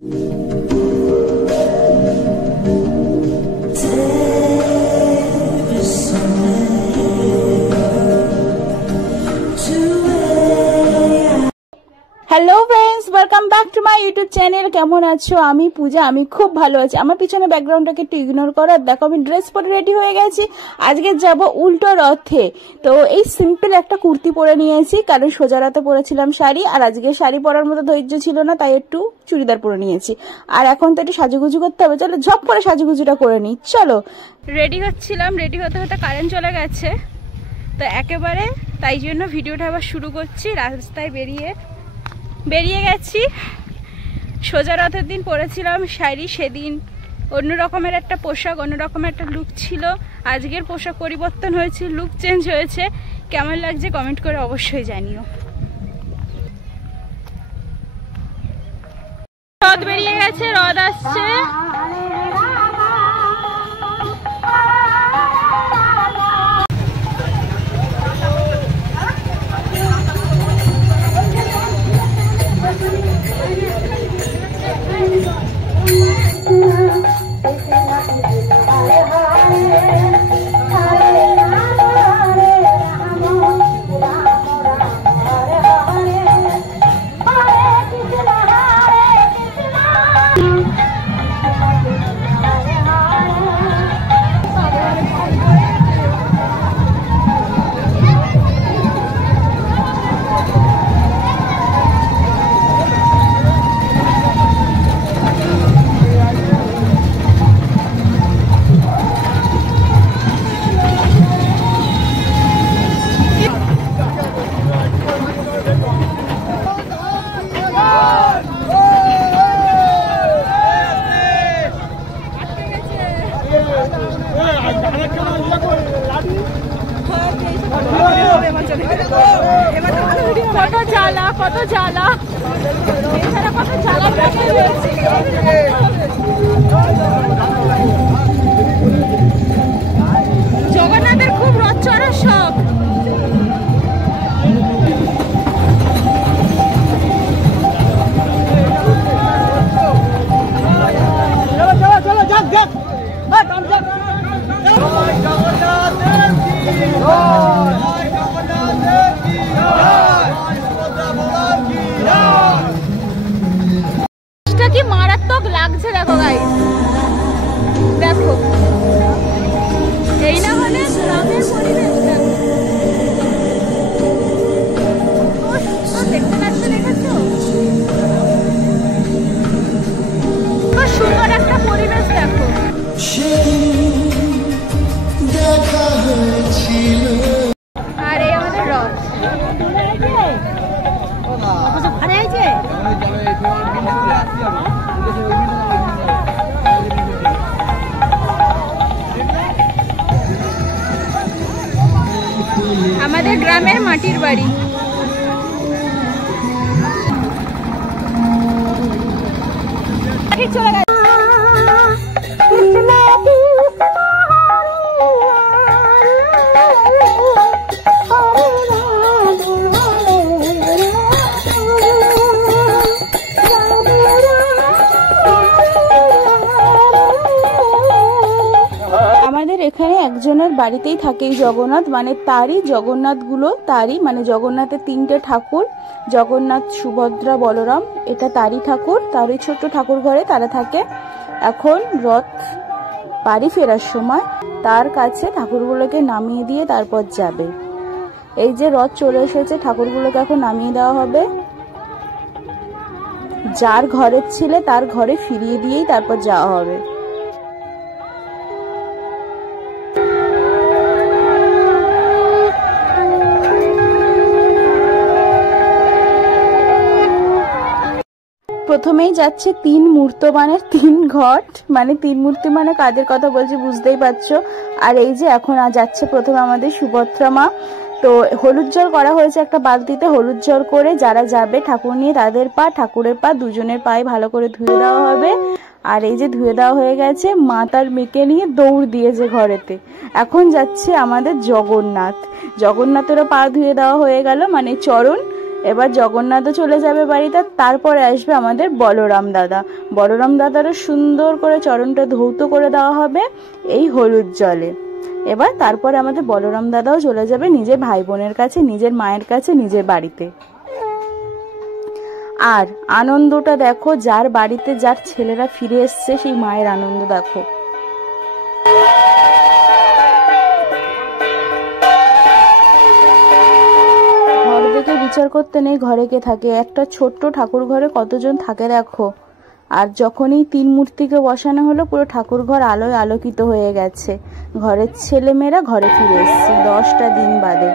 Hello friends, welcome back to my YouTube channel. কেমন আছো? আমি পূজা, আমি খুব ভালো আছি। আমার পিছনে ব্যাকগ্রাউন্ডটাকে একটু ইগনোর করো। আর দেখো, আমি ড্রেস পরে রেডি হয়ে গেছি। আজকে যাব উল্টো রথে। তো এই সিম্পল একটা কুর্তি পরে নিয়েছি, কারণ সোজা রাতে পরেছিলাম শাড়ি, আর আজকে শাড়ি পরার মতো ধৈর্য ছিল না, তাই একটু চুড়িদার পরে নিয়েছি। আর এখন তো একটু সাজুগুজু করতে হবে, চলো ঝপ করে সাজুগুজুটা করে নিই। চলো, রেডি হচ্ছিলাম, রেডি হতে হতে কারেন্ট চলে গেছে তো একেবারে, তাই জন্য ভিডিওটা আবার শুরু করছি। রাস্তায় বেরিয়ে গেছি। সোজা রথের দিন পরেছিলাম শাড়ি, সেদিন অন্য রকমের একটা পোশাক, অন্য রকমের একটা লুক ছিল। আজকের পোশাক পরিবর্তন হয়েছে, লুক চেঞ্জ হয়েছে। কেমন লাগছে কমেন্ট করে অবশ্যই জানিও। রথ বেরিয়ে গেছে, রথ আসছে। কত জ্বালা, কত জ্বালা, কত জ্বালা। জগন্নাথের খুব রথ চড়ার শখ। কি মারাত্মক লাগছে, দেখো গাইস, দেখো। এই না হলে গ্রামের পরিবেশ দেখতে পাচ্ছ, দেখেছো? খুব সুন্দর একটা পরিবেশ, দেখো। আর এই আমাদের রথ। আমাদের গ্রামের মাটির বাড়ি। চলে গেছে। আমাদের এখানে একজনের বাড়িতেই থাকে জগন্নাথ, মানে তারই জগন্নাথগুলো, তারই মানে জগন্নাথের তিনটে ঠাকুর, জগন্নাথ, সুভদ্রা, বলরাম, এটা তারই ঠাকুর, তারই ছোট্ট ঠাকুর ঘরে তারা থাকে। এখন রথ বাড়ি ফেরার সময় তার কাছে ঠাকুরগুলোকে নামিয়ে দিয়ে তারপর যাবে। এই যে রথ চলে এসেছে, ঠাকুরগুলোকে এখন নামিয়ে দেওয়া হবে। যার ঘরের ছিলে তার ঘরে ফিরিয়ে দিয়েই তারপর যাওয়া হবে। প্রথমেই যাচ্ছে তিন মূর্তমানের তিন ঘট, মানে তিন মূর্তি মানে কাদের কথা বলছি বুঝতেই পারছো। আর এই যে এখন যাচ্ছে প্রথমে আমাদের সুভদ্রা মা। তো হলুদ জল করা হয়েছে একটা বালতিতে, হলুদ জল করে যারা যাবে ঠাকুর নিয়ে তাদের পা, ঠাকুরের পা, দুজনের পায়ে ভালো করে ধুয়ে দেওয়া হবে। আর এই যে ধুয়ে দেওয়া হয়ে গেছে, মা তার মেয়েকে নিয়ে দৌড় দিয়েছে ঘরেতে। এখন যাচ্ছে আমাদের জগন্নাথেরও পা ধুয়ে দেওয়া হয়ে গেল, মানে চরণ। এবার জগন্নাথও চলে যাবে বাড়িতে, তারপরে আসবে আমাদের বলরাম দাদা। বলরাম দাদারও সুন্দর করে চরণটা ধৌত করে দেওয়া হবে এই হলুদ জলে। এবার তারপরে আমাদের বলরাম দাদাও চলে যাবে নিজের ভাই বোনের কাছে, নিজের মায়ের কাছে, নিজের বাড়িতে। আর আনন্দটা দেখো, যার বাড়িতে যার ছেলেরা ফিরে এসছে সেই মায়ের আনন্দ দেখো। ঘর দেখে বিচার করতে নেই ঘরে কে থাকে, একটা ছোট্ট ঠাকুর ঘরে কতজন থাকে দেখো। আর যখনই 3 মূর্তিকে বসানো হলো পুরো ঠাকুর ঘর আলোয় আলোকিত হয়ে গেছে। ঘরের ছেলেমেয়েরা ঘরে ফিরে এসছে 10টা দিন বাদে।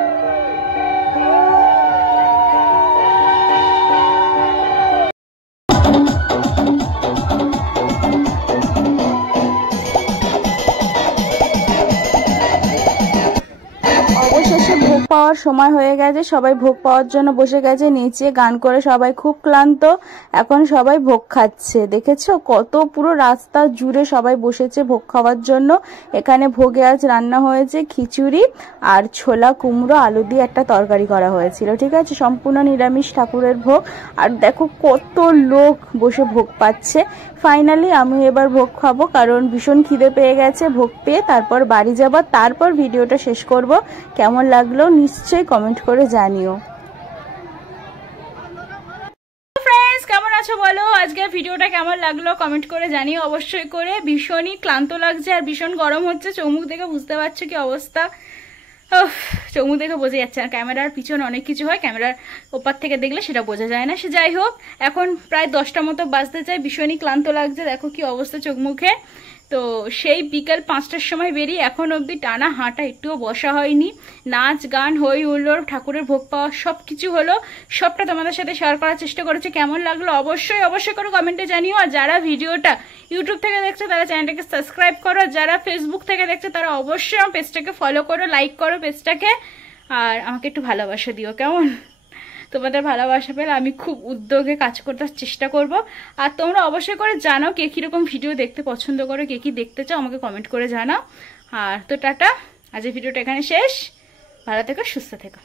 অবশেষে ভোগ পাওয়ার সময় হয়ে গেছে, সবাই ভোগ পাওয়ার জন্য বসে গেছে নিচে, গান করে সবাই খুব ক্লান্ত। এখন সবাই ভোগ খাচ্ছে, দেখেছো কত পুরো রাস্তা জুড়ে সবাই বসেছে ভোগ খাওয়ার জন্য। এখানে ভোগে আজ রান্না হয়েছে খিচুড়ি আর ছোলা কুমড়ো আলু দিয়ে একটা তরকারি করা হয়েছিল, ঠিক আছে, সম্পূর্ণ নিরামিষ ঠাকুরের ভোগ। আর দেখো কত লোক বসে ভোগ পাচ্ছে। ফাইনালি আমি এবার ভোগ খাবো, কারণ ভীষণ খিদে পেয়ে গেছে। ভোগ পেয়ে তারপর বাড়ি যাবো, তারপর ভিডিওটা শেষ করব। কেমন লাগলো নিশ্চয়ই কমেন্ট করে জানিও। ফ্রেন্ডস কেমন আছো বলো, আজকের ভিডিওটা কেমন লাগলো কমেন্ট করে জানিও অবশ্যই করে। ভীষণই ক্লান্ত লাগছে আর ভীষণ গরম হচ্ছে, চোখ দেখে বুঝতে পারছো কি অবস্থা। চোখ দেখে বোঝা যাচ্ছে না, ক্যামেরার পিছনে অনেক কিছু হয়, ক্যামেরার ওপার থেকে দেখলে সেটা বোঝা যায় না। সে যাই হোক, এখন প্রায় 10টা মতো বাজতে চাই, ভীষণই ক্লান্ত লাগছে, দেখো কি অবস্থা চোখ মুখে। তো সেই বিকাল 5টার সময় বেরিয়ে এখন অবধি টানা হাঁটা একটুও বসা হয়নি। নাচ গান হই হুল্লোড়, ঠাকুরের ভোগ পাওয়া সব কিছু হলো, সবটা তোমাদের সাথে শেয়ার করার চেষ্টা করেছি। কেমন লাগলো অবশ্যই করে কমেন্টে জানিও। আর যারা ভিডিওটা ইউটিউব থেকে দেখছে তারা চ্যানেলটাকে সাবস্ক্রাইব করো, যারা ফেসবুক থেকে দেখছে তারা অবশ্যই আমার পেজটাকে ফলো করো, লাইক করো পেজটাকে, আর আমাকে একটু ভালোবাসা দিও কেমন। তোমাদের ভালোবাসা পেলে আমি খুব উদ্যোগে কাজ করতে চেষ্টা করব। আর তোমরা অবশ্যই করে জানাও কে কীরকম ভিডিও দেখতে পছন্দ করো, কে কী দেখতে চাও আমাকে কমেন্ট করে জানাও। আর তো টাটা, আজকের ভিডিওটা এখানে শেষ, ভালো থেকো সুস্থ থেকো।